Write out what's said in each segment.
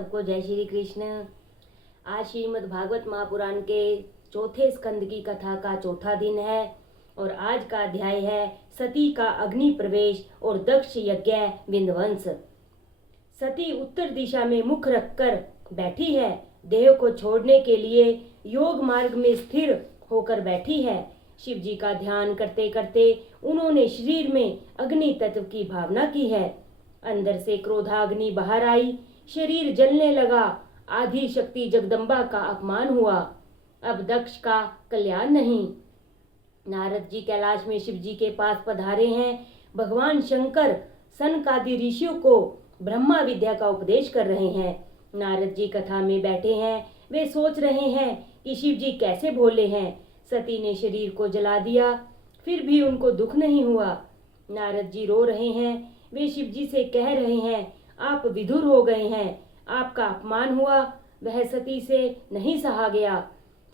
सबको जय श्री कृष्ण। आज श्रीमद् भागवत महापुराण के चौथे स्कंद की कथा का चौथा दिन है और आज का अध्याय है सती का अग्नि प्रवेश और दक्ष यज्ञ विध्वंस। सती उत्तर दिशा में मुख रखकर बैठी है, देह को छोड़ने के लिए योग मार्ग में स्थिर होकर बैठी है। शिव जी का ध्यान करते करते उन्होंने शरीर में अग्नि तत्व की भावना की है। अंदर से क्रोधाग्नि बाहर आई, शरीर जलने लगा। आदि शक्ति जगदम्बा का अपमान हुआ, अब दक्ष का कल्याण नहीं। नारद जी कैलाश में शिव जी के पास पधारे हैं। भगवान शंकर सनकादि ऋषियों को ब्रह्मा विद्या का उपदेश कर रहे हैं। नारद जी कथा में बैठे हैं, वे सोच रहे हैं कि शिव जी कैसे भोले हैं। सती ने शरीर को जला दिया, फिर भी उनको दुख नहीं हुआ। नारद जी रो रहे हैं, वे शिव जी से कह रहे हैं, आप विधुर हो गए हैं, आपका अपमान हुआ, वह सती से नहीं सहा गया।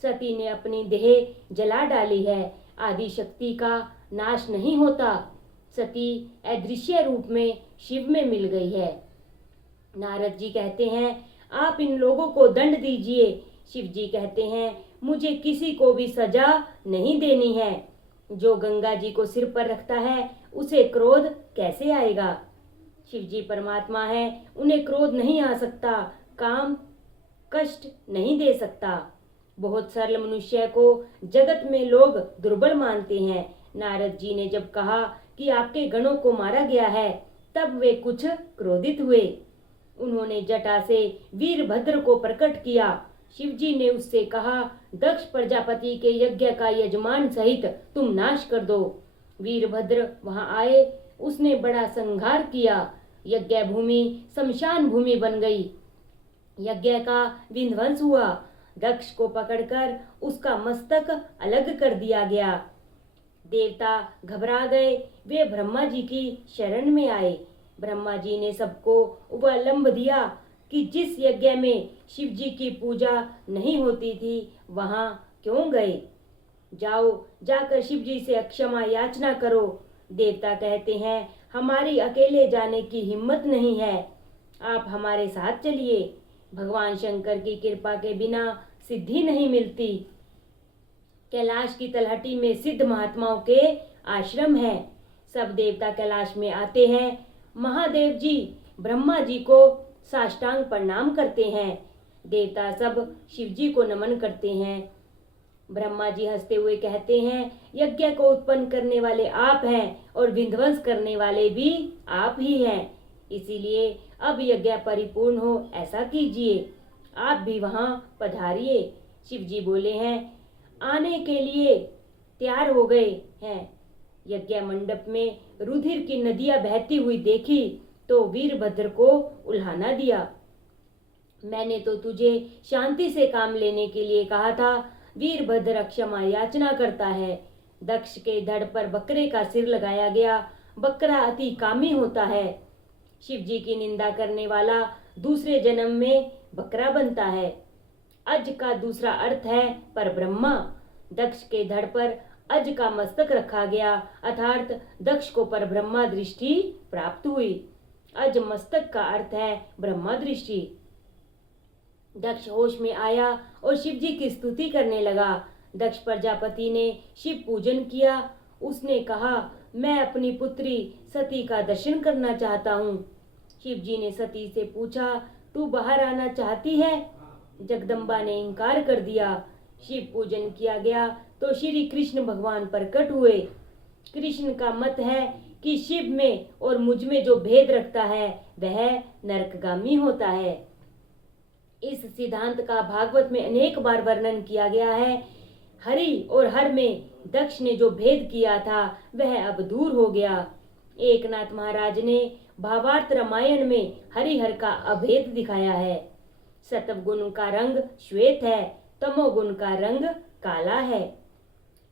सती ने अपनी देह जला डाली है, आदि शक्ति का नाश नहीं होता। सती अदृश्य रूप में शिव में मिल गई है। नारद जी कहते हैं, आप इन लोगों को दंड दीजिए। शिव जी कहते हैं, मुझे किसी को भी सजा नहीं देनी है। जो गंगा जी को सिर पर रखता है उसे क्रोध कैसे आएगा। शिव जी परमात्मा है, उन्हें क्रोध नहीं आ सकता, काम कष्ट नहीं दे सकता। बहुत सरल मनुष्य को जगत में लोग दुर्बल मानते हैं। नारद जी ने जब कहा कि आपके गणों को मारा गया है, तब वे कुछ क्रोधित हुए। उन्होंने जटा से वीरभद्र को प्रकट किया। शिव जी ने उससे कहा, दक्ष प्रजापति के यज्ञ का यजमान सहित तुम नाश कर दो। वीरभद्र वहां आए, उसने बड़ा संहार किया। यज्ञ भूमि शमशान भूमि बन गई, यज्ञ का विध्वंस हुआ। दक्ष को पकड़कर उसका मस्तक अलग कर दिया गया। देवता घबरा गए, वे ब्रह्मा जी की शरण में आए। ब्रह्मा जी ने सबको उपलम्ब दिया कि जिस यज्ञ में शिव जी की पूजा नहीं होती थी वहां क्यों गए। जाओ, जाकर शिव जी से क्षमा याचना करो। देवता कहते हैं, हमारी अकेले जाने की हिम्मत नहीं है, आप हमारे साथ चलिए। भगवान शंकर की कृपा के बिना सिद्धि नहीं मिलती। कैलाश की तलहटी में सिद्ध महात्माओं के आश्रम है। सब देवता कैलाश में आते हैं। महादेव जी ब्रह्मा जी को साष्टांग प्रणाम करते हैं। देवता सब शिव जी को नमन करते हैं। ब्रह्मा जी हंसते हुए कहते हैं, यज्ञ को उत्पन्न करने वाले आप हैं और विध्वंस करने वाले भी आप ही हैं, इसीलिए अब यज्ञ परिपूर्ण हो ऐसा कीजिए। आप भी वहां पधारिए। शिव जी बोले हैं, आने के लिए तैयार हो गए हैं। यज्ञ मंडप में रुधिर की नदियां बहती हुई देखी तो वीरभद्र को उल्हाना दिया। मैंने तो तुझे शांति से काम लेने के लिए कहा था। वीरभद्र क्षमा याचना करता है। दक्ष के धड़ पर बकरे का सिर लगाया गया। बकरा अति कामी होता है। शिव जी की निंदा करने वाला दूसरे जन्म में बकरा बनता है। अज का दूसरा अर्थ है पर ब्रह्मा। दक्ष के धड़ पर अज का मस्तक रखा गया, अर्थात दक्ष को पर ब्रह्मा दृष्टि प्राप्त हुई। अज मस्तक का अर्थ है ब्रह्मा दृष्टि। दक्ष होश में आया और शिव जी की स्तुति करने लगा। दक्ष प्रजापति ने शिव पूजन किया। उसने कहा, मैं अपनी पुत्री सती का दर्शन करना चाहता हूँ। शिव जी ने सती से पूछा, तू बाहर आना चाहती है? जगदम्बा ने इनकार कर दिया। शिव पूजन किया गया तो श्री कृष्ण भगवान प्रकट हुए। कृष्ण का मत है कि शिव में और मुझ में जो भेद रखता है वह नरकगामी होता है। इस सिद्धांत का भागवत में अनेक बार वर्णन किया गया है। हरि और हर में दक्ष ने जो भेद किया था वह अब दूर हो गया। एकनाथ महाराज ने भावार्थ रामायण में हरिहर का अभेद दिखाया है। सत्वगुण का रंग श्वेत है, तमोगुण का रंग काला है।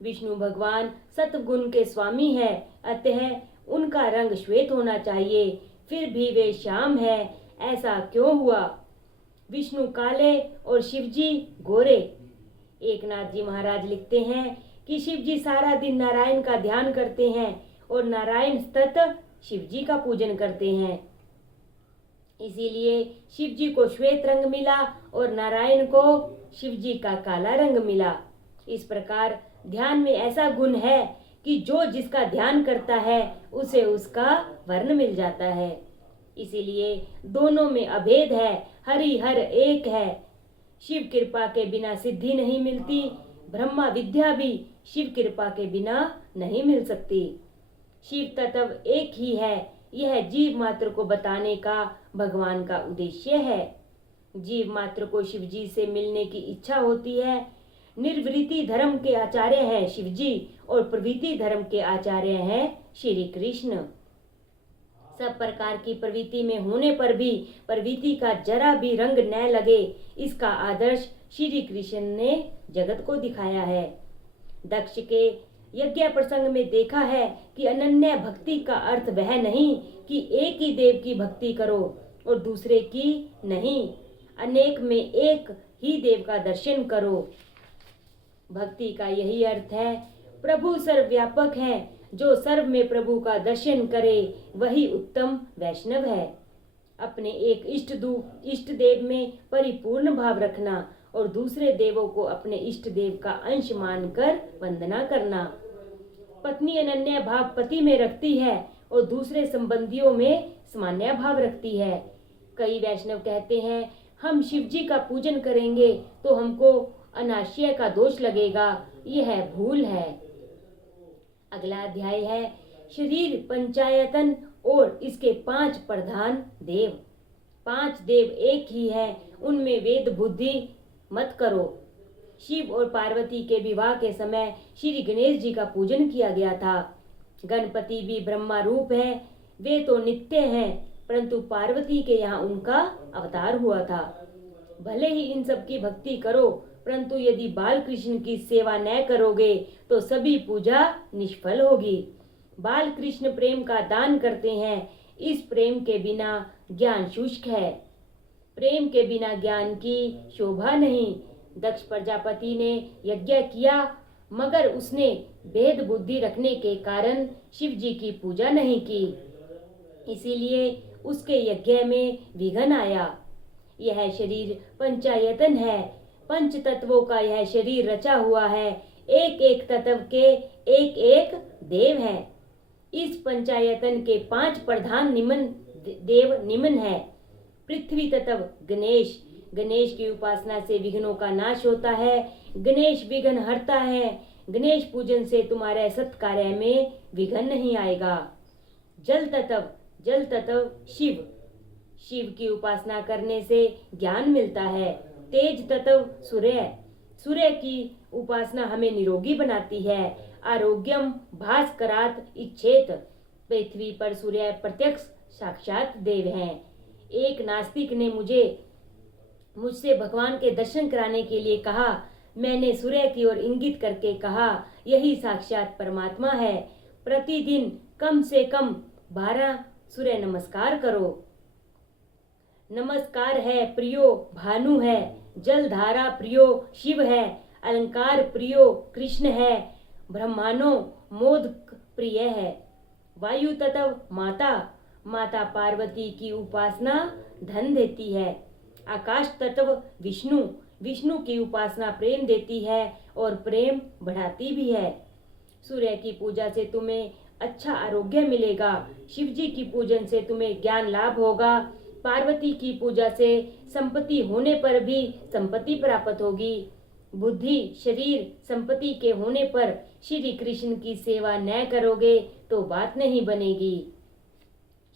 विष्णु भगवान सत्वगुण के स्वामी है, अतः उनका रंग श्वेत होना चाहिए, फिर भी वे श्याम है, ऐसा क्यों हुआ? विष्णु काले और शिव जी गोरे। एकनाथ जी महाराज लिखते हैं कि शिव जी सारा दिन नारायण का ध्यान करते हैं और नारायण सतत शिव जी का पूजन करते हैं। इसीलिए शिव जी को श्वेत रंग मिला और नारायण को शिव जी का काला रंग मिला। इस प्रकार ध्यान में ऐसा गुण है कि जो जिसका ध्यान करता है उसे उसका वर्ण मिल जाता है। इसीलिए दोनों में अभेद है, हरि हर एक है। शिव कृपा के बिना सिद्धि नहीं मिलती, ब्रह्मा विद्या भी शिव कृपा के बिना नहीं मिल सकती। शिव तत्व एक ही है, यह जीव मात्र को बताने का भगवान का उद्देश्य है। जीव मात्र को शिव जी से मिलने की इच्छा होती है। निर्वृत्ति धर्म के आचार्य हैं शिव जी और प्रवृत्ति धर्म के आचार्य हैं श्री कृष्ण। सब प्रकार की प्रवृत्ति में होने पर भी प्रवृत्ति का जरा भी रंग न लगे, इसका आदर्श श्री कृष्ण ने जगत को दिखाया है। दक्ष के यज्ञ प्रसंग में देखा है कि अनन्य भक्ति का अर्थ वह नहीं कि एक ही देव की भक्ति करो और दूसरे की नहीं, अनेक में एक ही देव का दर्शन करो। भक्ति का यही अर्थ है। प्रभु सर्वव्यापक है, जो सर्व में प्रभु का दर्शन करे वही उत्तम वैष्णव है। अपने एक इष्ट देव में परिपूर्ण भाव रखना और दूसरे देवों को अपने इष्ट देव का अंश मानकर वंदना करना। पत्नी अनन्य भाव पति में रखती है और दूसरे संबंधियों में सामान्य भाव रखती है। कई वैष्णव कहते हैं हम शिव जी का पूजन करेंगे तो हमको अनाशय का दोष लगेगा, यह भूल है। अगला अध्याय है शरीर, पंचायतन और इसके 5 प्रधान देव। 5 देव एक ही है, उनमें वेद बुद्धि मत करो। शिव और पार्वती के विवाह के समय श्री गणेश जी का पूजन किया गया था। गणपति भी ब्रह्मा रूप है, वे तो नित्य हैं, परंतु पार्वती के यहाँ उनका अवतार हुआ था। भले ही इन सब की भक्ति करो, परंतु यदि बाल कृष्ण की सेवा न करोगे तो सभी पूजा निष्फल होगी। बाल कृष्ण प्रेम का दान करते हैं, इस प्रेम के बिना ज्ञान शुष्क है। प्रेम के बिना ज्ञान की शोभा नहीं। दक्ष प्रजापति ने यज्ञ किया, मगर उसने भेद बुद्धि रखने के कारण शिव जी की पूजा नहीं की, इसीलिए उसके यज्ञ में विघ्न आया। यह शरीर पंचायतन है, पंच तत्वों का यह शरीर रचा हुआ है। एक एक तत्व के एक एक देव हैं। इस पंचायतन के 5 प्रधान देव निम्न है। पृथ्वी तत्व गणेश, गणेश की उपासना से विघ्नों का नाश होता है। गणेश विघ्न हरता है। गणेश पूजन से तुम्हारे सत्कार्य में विघ्न नहीं आएगा। जल तत्व शिव, शिव की उपासना करने से ज्ञान मिलता है। तेज तत्व सूर्य, सूर्य की उपासना हमें निरोगी बनाती है। आरोग्यम भास्करात इच्छेत, पृथ्वी पर सूर्य प्रत्यक्ष साक्षात देव हैं। एक नास्तिक ने मुझसे भगवान के दर्शन कराने के लिए कहा। मैंने सूर्य की ओर इंगित करके कहा, यही साक्षात परमात्मा है। प्रतिदिन कम से कम 12 सूर्य नमस्कार करो। नमस्कार है प्रियो भानु है, जलधारा प्रियो शिव है, अलंकार प्रियो कृष्ण है, ब्रह्मानो मोदक प्रिय है। वायु तत्व माता पार्वती की उपासना धन देती है। आकाश तत्व विष्णु की उपासना प्रेम देती है और प्रेम बढ़ाती भी है। सूर्य की पूजा से तुम्हें अच्छा आरोग्य मिलेगा। शिव जी की पूजन से तुम्हें ज्ञान लाभ होगा। पार्वती की पूजा से संपत्ति होने पर भी संपत्ति प्राप्त होगी। बुद्धि, शरीर, संपत्ति के होने पर श्री कृष्ण की सेवा न करोगे तो बात नहीं बनेगी।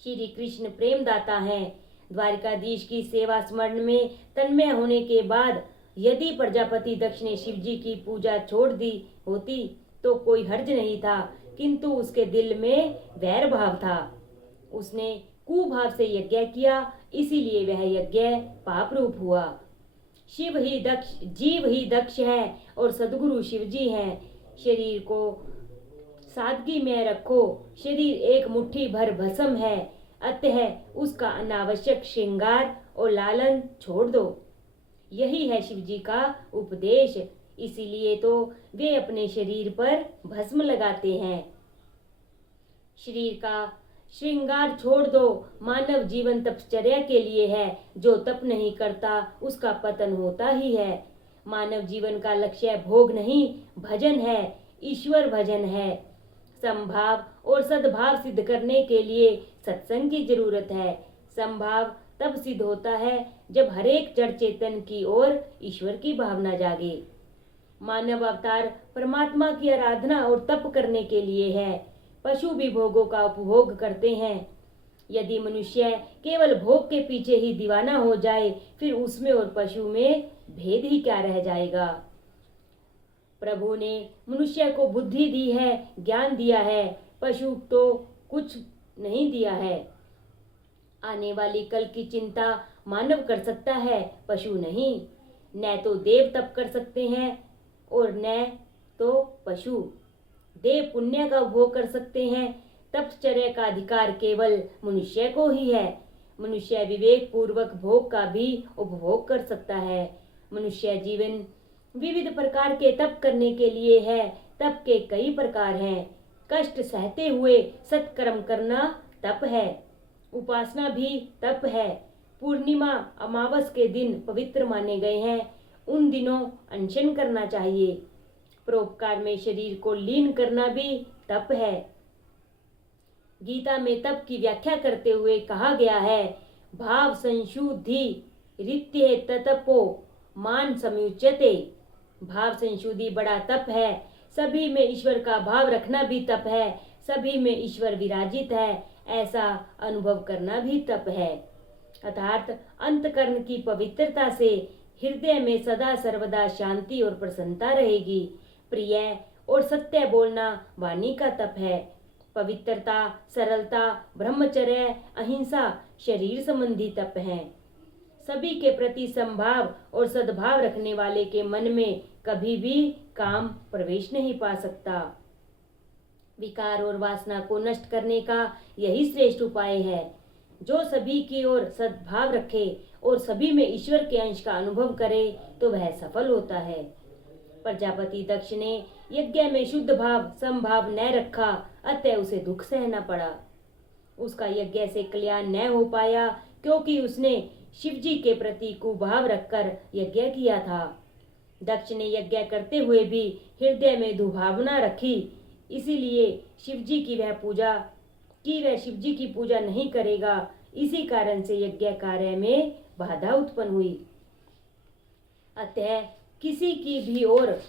श्री कृष्ण प्रेम दाता हैं। द्वारिकाधीश की सेवा स्मरण में तन्मय होने के बाद यदि प्रजापति दक्ष ने शिव जी की पूजा छोड़ दी होती तो कोई हर्ज नहीं था, किंतु उसके दिल में वैर भाव था। उसने कुभाव से यज्ञ किया, इसीलिए वह यज्ञ पाप रूप हुआ। जीव ही दक्ष है और सद्गुरु शिव जी हैं। शरीर को सादगी में रखो। शरीर एक मुट्ठी भर भस्म है, अतः उसका अनावश्यक श्रृंगार और लालन छोड़ दो। यही है शिव जी का उपदेश, इसीलिए तो वे अपने शरीर पर भस्म लगाते हैं। श्रृंगार छोड़ दो, मानव जीवन तपश्चर्या के लिए है। जो तप नहीं करता उसका पतन होता ही है। मानव जीवन का लक्ष्य भोग नहीं, भजन है, ईश्वर भजन है। समभाव और सद्भाव सिद्ध करने के लिए सत्संग की जरूरत है। समभाव तब सिद्ध होता है जब हरेक जड़ चेतन की ओर ईश्वर की भावना जागे। मानव अवतार परमात्मा की आराधना और तप करने के लिए है। पशु भी भोगों का उपभोग करते हैं। यदि मनुष्य केवल भोग के पीछे ही दीवाना हो जाए, फिर उसमें और पशु में भेद ही क्या रह जाएगा। प्रभु ने मनुष्य को बुद्धि दी है, ज्ञान दिया है, पशु तो कुछ नहीं दिया है। आने वाली कल की चिंता मानव कर सकता है, पशु नहीं। न तो देव तप कर सकते हैं और न तो पशु। देव पुण्य का उपभोग कर सकते हैं, तपश्चर्या का अधिकार केवल मनुष्य को ही है। मनुष्य विवेक पूर्वक भोग का भी उपभोग कर सकता है। मनुष्य जीवन विविध प्रकार के तप करने के लिए है। तप के कई प्रकार हैं। कष्ट सहते हुए सत्कर्म करना तप है। उपासना भी तप है। पूर्णिमा अमावस के दिन पवित्र माने गए हैं। उन दिनों अनशन करना चाहिए। परोपकार में शरीर को लीन करना भी तप है। गीता में तप की व्याख्या करते हुए कहा गया है, भाव संशुद्धि रित्ये ततपो मान संयुच्यते। भाव संशुद्धि बड़ा तप है। सभी में ईश्वर का भाव रखना भी तप है। सभी में ईश्वर विराजित है, ऐसा अनुभव करना भी तप है। अर्थात अंतकरण की पवित्रता से हृदय में सदा सर्वदा शांति और प्रसन्नता रहेगी। प्रिय और सत्य बोलना वाणी का तप है। पवित्रता, सरलता, ब्रह्मचर्य, अहिंसा शरीर संबंधी तप हैं। सभी के प्रति समभाव और सद्भाव रखने वाले के मन में कभी भी काम प्रवेश नहीं पा सकता। विकार और वासना को नष्ट करने का यही श्रेष्ठ उपाय है। जो सभी की ओर सद्भाव रखे और सभी में ईश्वर के अंश का अनुभव करे तो वह सफल होता है। प्रजापति दक्ष ने यज्ञ में शुद्ध भाव समभाव न रखा, अतः उसे दुख सहना पड़ा। उसका यज्ञ से कल्याण न हो पाया क्योंकि उसने शिवजी के प्रति कुभाव रखकर यज्ञ किया था। दक्ष ने यज्ञ करते हुए भी हृदय में दुर्भावना रखी, इसीलिए वह शिवजी की पूजा नहीं करेगा। इसी कारण से यज्ञ कार्य में बाधा उत्पन्न हुई। अतः किसी की भी ओर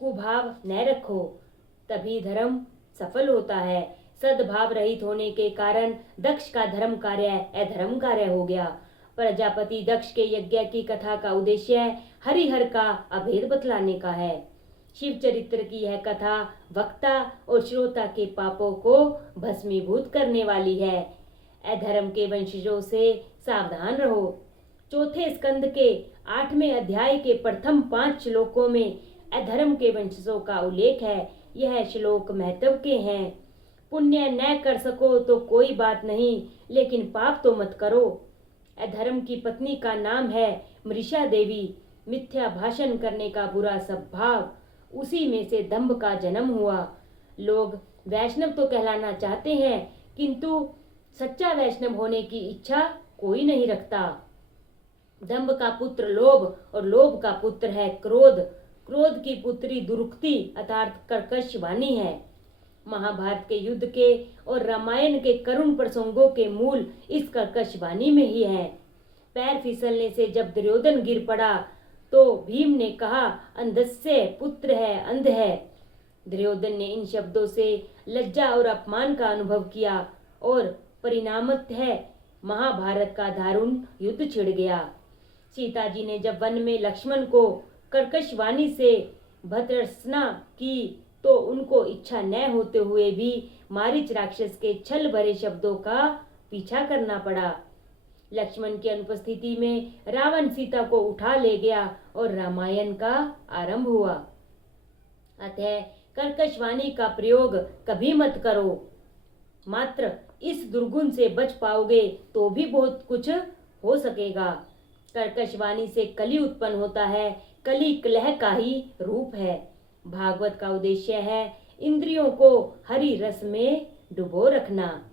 कुभाव न रखो, तभी धर्म सफल होता है। सद्भाव रहित होने के कारण दक्ष का धर्म कार्य अधर्म कार्य हो गया। प्रजापति दक्ष के यज्ञ की कथा का उद्देश्य हरिहर का अभेद बतलाने का है। शिव चरित्र की यह कथा वक्ता और श्रोता के पापों को भस्मीभूत करने वाली है। अधर्म के वंशजों से सावधान रहो। चौथे स्कंद के 8वें अध्याय के प्रथम 5 श्लोकों में अधर्म के वंशजों का उल्लेख है। यह श्लोक महत्व के हैं। पुण्य न कर सको तो कोई बात नहीं, लेकिन पाप तो मत करो। अधर्म की पत्नी का नाम है मृषा देवी। मिथ्या भाषण करने का बुरा स्वभाव, उसी में से दंभ का जन्म हुआ। लोग वैष्णव तो कहलाना चाहते हैं, किंतु सच्चा वैष्णव होने की इच्छा कोई नहीं रखता। दंभ का पुत्र लोभ और लोभ का पुत्र है क्रोध। क्रोध की पुत्री दुरुक्ति अर्थात कर्कश वाणी है। महाभारत के युद्ध के और रामायण के करुण प्रसंगों के मूल इस कर्कश वाणी में ही है। पैर फिसलने से जब दुर्योधन गिर पड़ा तो भीम ने कहा, अंधस्य पुत्र है, अंध है। दुर्योधन ने इन शब्दों से लज्जा और अपमान का अनुभव किया और परिणामतः महाभारत का दारुण युद्ध छिड़ गया। सीता जी ने जब वन में लक्ष्मण को कर्कश वाणी से भर्त्सना की तो उनको इच्छा न होते हुए भी मारीच राक्षस के छल भरे शब्दों का पीछा करना पड़ा। लक्ष्मण की अनुपस्थिति में रावण सीता को उठा ले गया और रामायण का आरंभ हुआ। अतः कर्कश वाणी का प्रयोग कभी मत करो। मात्र इस दुर्गुण से बच पाओगे तो भी बहुत कुछ हो सकेगा। कर्कश वाणी से कली उत्पन्न होता है। कली कलह का ही रूप है। भागवत का उद्देश्य है इंद्रियों को हरि रस में डुबो रखना।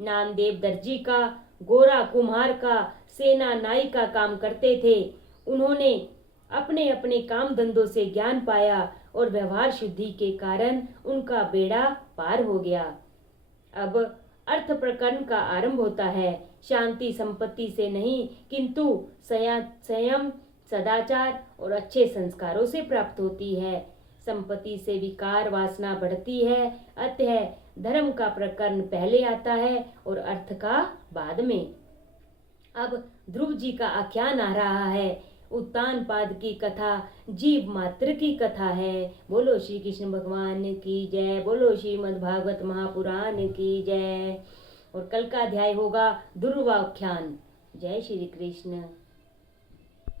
नामदेव दर्जी का, गोरा कुम्हार का, सेना नाई का काम करते थे। उन्होंने अपने अपने काम धंधों से ज्ञान पाया और व्यवहार शुद्धि के कारण उनका बेड़ा पार हो गया। अब अर्थ प्रकरण का आरंभ होता है। शांति संपत्ति से नहीं, किंतु संयम, सदाचार और अच्छे संस्कारों से प्राप्त होती है। संपत्ति से विकार वासना बढ़ती है, अतः धर्म का प्रकरण पहले आता है और अर्थ का बाद में। अब ध्रुव जी का आख्यान आ रहा है। उत्तान पाद की कथा जीव मात्र की कथा है। बोलो श्री कृष्ण भगवान की जय, बोलो श्रीमद् भागवत महापुराण की जय। और कल का अध्याय होगा ध्रुवाख्यान। जय श्री कृष्ण।